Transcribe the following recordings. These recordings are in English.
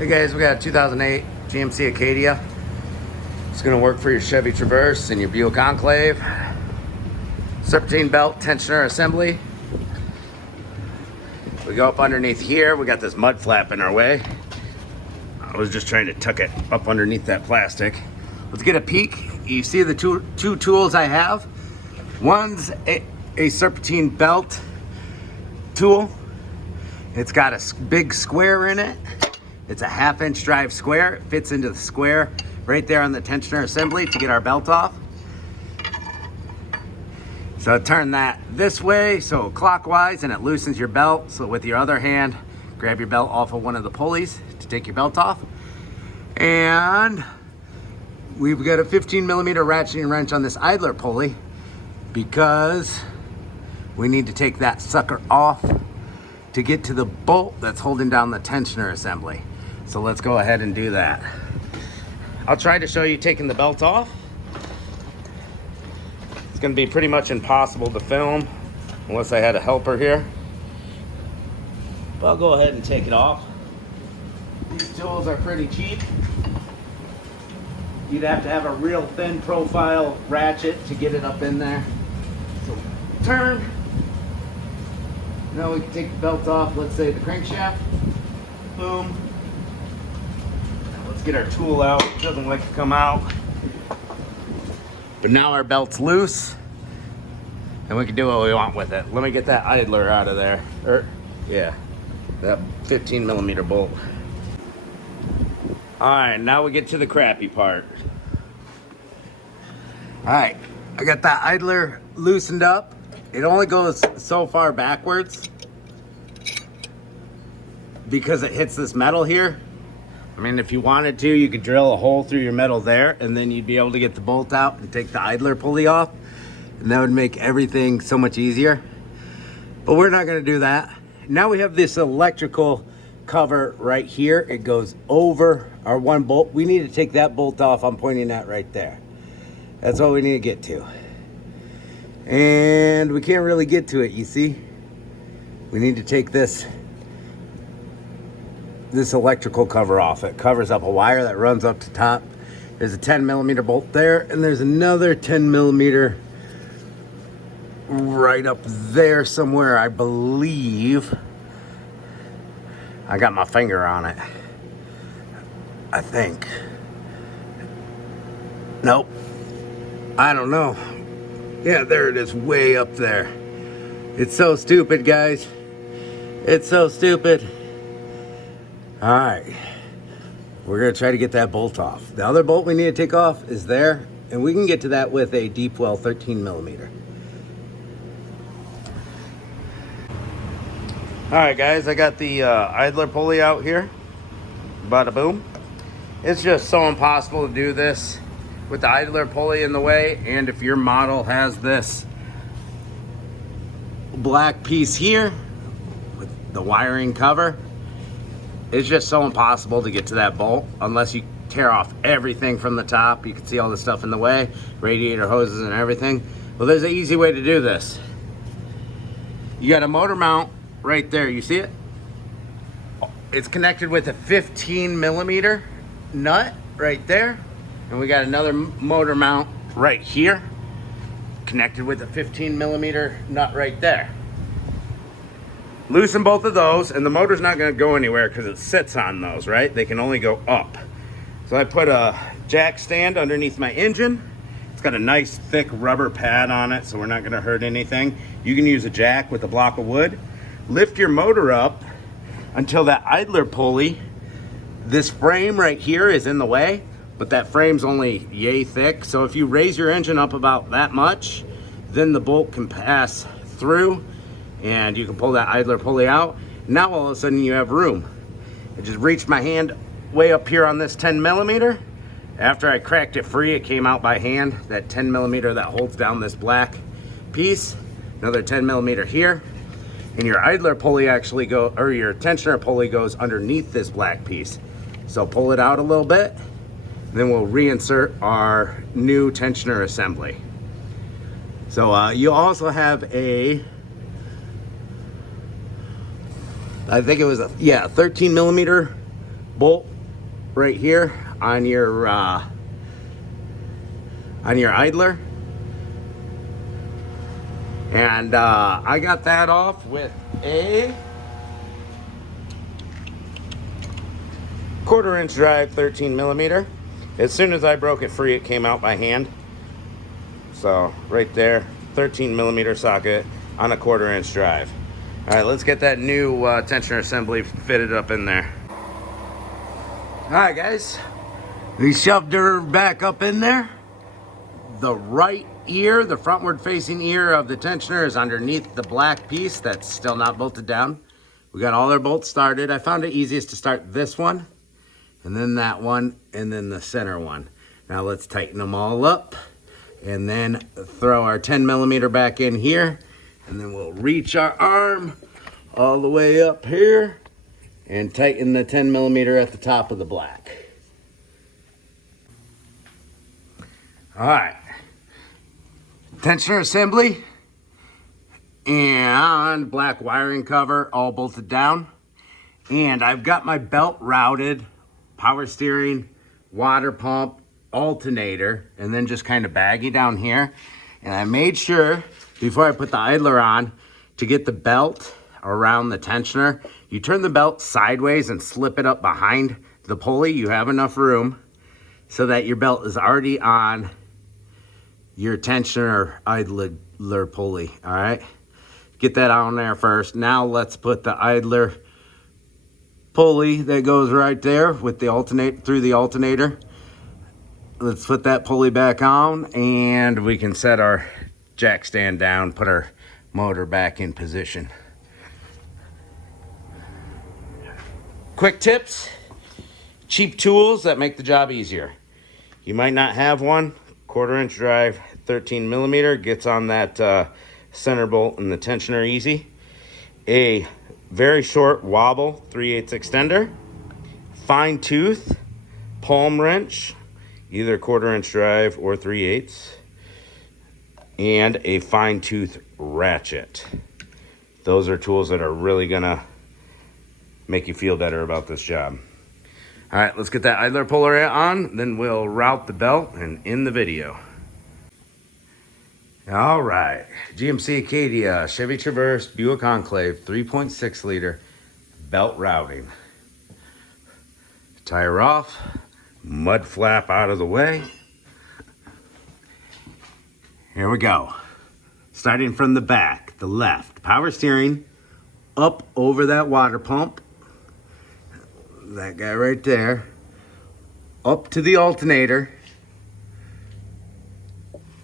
Hey guys, we got a 2008 GMC Acadia. It's going to work for your Chevy Traverse and your Buick Enclave. Serpentine belt tensioner assembly. We go up underneath here. We got this mud flap in our way. I was just trying to tuck it up underneath that plastic. Let's get a peek. You see the two tools I have. One's a serpentine belt tool. It's got a big square in it. It's a 1/2-inch drive square. It fits into the square right there on the tensioner assembly to get our belt off. So turn that this way, so clockwise, and it loosens your belt. So with your other hand, grab your belt off of one of the pulleys to take your belt off. And we've got a 15mm ratcheting wrench on this idler pulley because we need to take that sucker off to get to the bolt that's holding down the tensioner assembly. So let's go ahead and do that. I'll try to show you taking the belt off. It's gonna be pretty much impossible to film unless I had a helper here. But I'll go ahead and take it off. These tools are pretty cheap. You'd have to have a real thin profile ratchet to get it up in there. So turn. Now we can take the belt off, let's say the crankshaft. Boom. Now let's get our tool out. It doesn't like to come out. But now our belt's loose and we can do what we want with it. Let me get that idler out of there. Yeah, that 15mm bolt. All right, now we get to the crappy part. All right, I got that idler loosened up. It only goes so far backwards because it hits this metal here. I mean, if you wanted to, you could drill a hole through your metal there and then you'd be able to get the bolt out and take the idler pulley off. And that would make everything so much easier. But we're not gonna do that. Now we have this electrical cover right here. It goes over our one bolt. We need to take that bolt off. I'm pointing that right there. That's what we need to get to. And we can't really get to it, you see? We need to take this electrical cover off. It covers up a wire that runs up to top. There's a 10mm bolt there, and there's another 10mm right up there somewhere, I believe. I got my finger on it, I think. Nope, I don't know. Yeah, there it is, way up there. It's so stupid, guys. It's so stupid. All right, we're gonna try to get that bolt off. The other bolt we need to take off is there, and we can get to that with a deep well 13mm. All right, guys, I got the idler pulley out here. Bada boom. It's just so impossible to do this with the idler pulley in the way, and if your model has this black piece here with the wiring cover, it's just so impossible to get to that bolt unless you tear off everything from the top. You can see all the stuff in the way, radiator hoses and everything. Well, there's an easy way to do this. You got a motor mount right there, you see it? It's connected with a 15mm nut right there. And we got another motor mount right here, connected with a 15mm nut right there. Loosen both of those, and the motor's not gonna go anywhere because it sits on those, right? They can only go up. So I put a jack stand underneath my engine. It's got a nice thick rubber pad on it, so we're not gonna hurt anything. You can use a jack with a block of wood. Lift your motor up until that idler pulley, this frame right here is in the way, but that frame's only yay thick. So if you raise your engine up about that much, then the bolt can pass through and you can pull that idler pulley out. Now all of a sudden you have room. I just reached my hand way up here on this 10mm. After I cracked it free, it came out by hand. That 10mm that holds down this black piece. Another 10mm here. And your idler pulley actually or your tensioner pulley goes underneath this black piece. So pull it out a little bit, then we'll reinsert our new tensioner assembly. So you also have a I think it was a 13mm bolt right here on your idler. And I got that off with a 1/4 inch drive, 13 millimeter. As soon as I broke it free, it came out by hand. So right there, 13 millimeter socket on a 1/4 inch drive. All right, let's get that new tensioner assembly fitted up in there. All right, guys, we shoved her back up in there. The right ear, the frontward facing ear of the tensioner is underneath the black piece that's still not bolted down. We got all our bolts started. I found it easiest to start this one, and then that one, and then the center one. Now let's tighten them all up, and then throw our 10 millimeter back in here, and then we'll reach our arm all the way up here and tighten the 10 millimeter at the top of the black. All right, tensioner assembly and black wiring cover all bolted down. And I've got my belt routed, power steering, water pump, alternator, and then just kind of baggy down here. And I made sure before I put the idler on to get the belt around the tensioner. You turn the belt sideways and slip it up behind the pulley. You have enough room so that your belt is already on your tensioner idler pulley. All right, get that on there first. Now let's put the idler pulley that goes right there with the alternate through the alternator. Let's put that pulley back on, and we can set our jack stand down, put our motor back in position. Quick tips, cheap tools that make the job easier. You might not have one. 1/4 inch drive, 13 millimeter, gets on that center bolt and the tensioner easy. A very short wobble 3/8 extender, fine tooth palm wrench, either 1/4 inch drive or 3/8, and a fine tooth ratchet. Those are tools that are really gonna make you feel better about this job. All right, let's get that idler puller on, then we'll route the belt and end the video. All right, GMC Acadia, Chevy Traverse, Buick Enclave, 3.6 liter, belt routing. Tire off, mud flap out of the way. Here we go. Starting from the back, the left, power steering, up over that water pump. That guy right there, up to the alternator,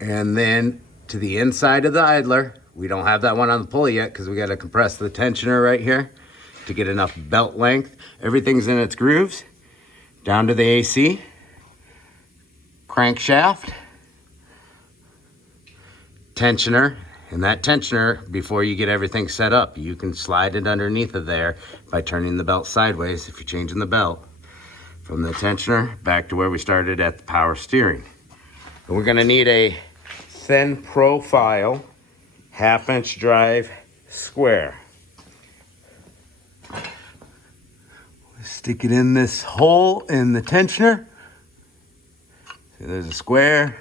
and then to the inside of the idler. We don't have that one on the pulley yet because we got to compress the tensioner right here to get enough belt length. Everything's in its grooves. Down to the AC, crankshaft, tensioner, and that tensioner, before you get everything set up, you can slide it underneath of there by turning the belt sideways if you're changing the belt from the tensioner back to where we started at the power steering. And we're gonna need a thin profile 1/2 inch drive square. Stick it in this hole in the tensioner. So there's a square.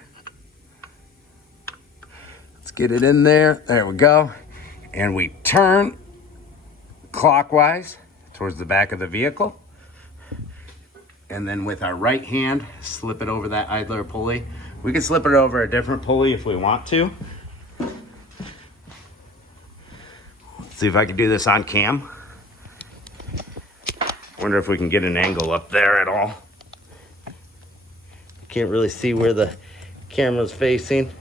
Let's get it in there. There we go. And we turn clockwise towards the back of the vehicle. And then with our right hand, slip it over that idler pulley. We can slip it over a different pulley if we want to. Let's see if I can do this on cam. Wonder if we can get an angle up there at all. Can't really see where the camera's facing.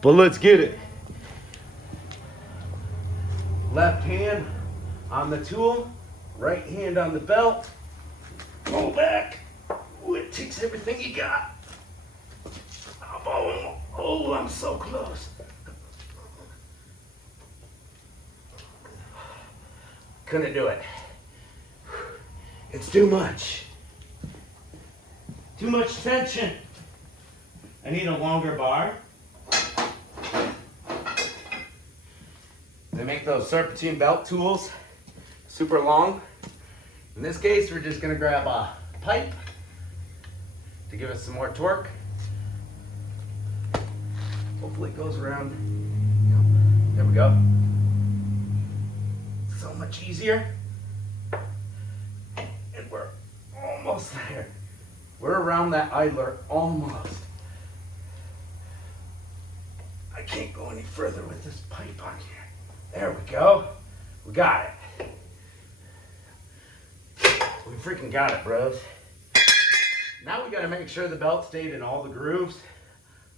But let's get it. Left hand on the tool, right hand on the belt. Pull back. Ooh, it takes everything you got. Oh, I'm so close. Couldn't do it. It's too much. Too much tension. I need a longer bar. They make those serpentine belt tools super long. In this case, we're just gonna grab a pipe to give us some more torque. Hopefully it goes around. There we go. So much easier. And we're almost there. We're around that idler almost. I can't go any further with this pipe on here. There we go. We got it. We freaking got it, bros. Now we gotta make sure the belt stayed in all the grooves.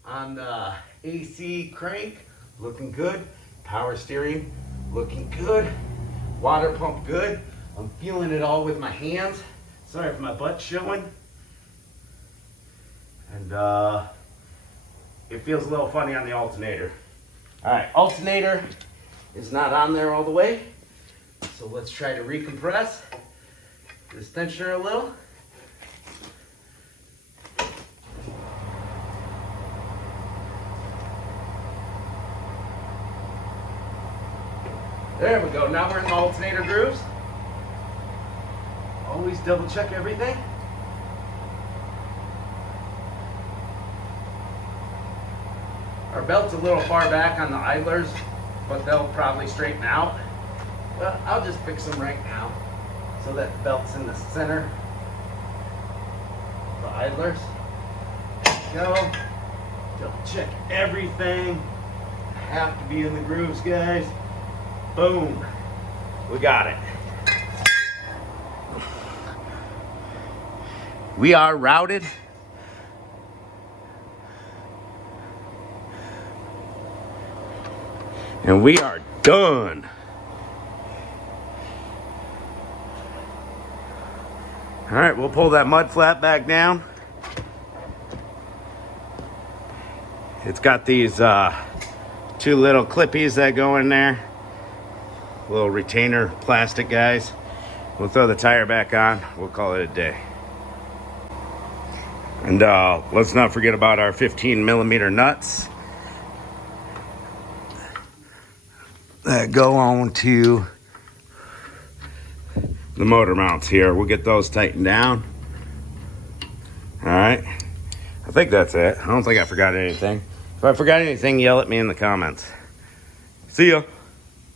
On the AC crank, looking good. Power steering, looking good. Water pump, good. I'm feeling it all with my hands. Sorry if my butt's showing. And it feels a little funny on the alternator. All right, alternator is not on there all the way. So let's try to recompress this tensioner a little. There we go. Now we're in the alternator grooves. Always double check everything. Our belt's a little far back on the idlers, but they'll probably straighten out. But I'll just fix them right now so that the belt's in the center of the idlers. There we go. Double check everything. Have to be in the grooves, guys. Boom. We got it. We are routed. And we are done. All right, we'll pull that mud flap back down. It's got these two little clippies that go in there. Little retainer plastic guys. We'll throw the tire back on. We'll call it a day. And let's not forget about our 15mm nuts that go on to the motor mounts here. We'll get those tightened down. All right. I think that's it. I don't think I forgot anything. If I forgot anything, yell at me in the comments. See ya.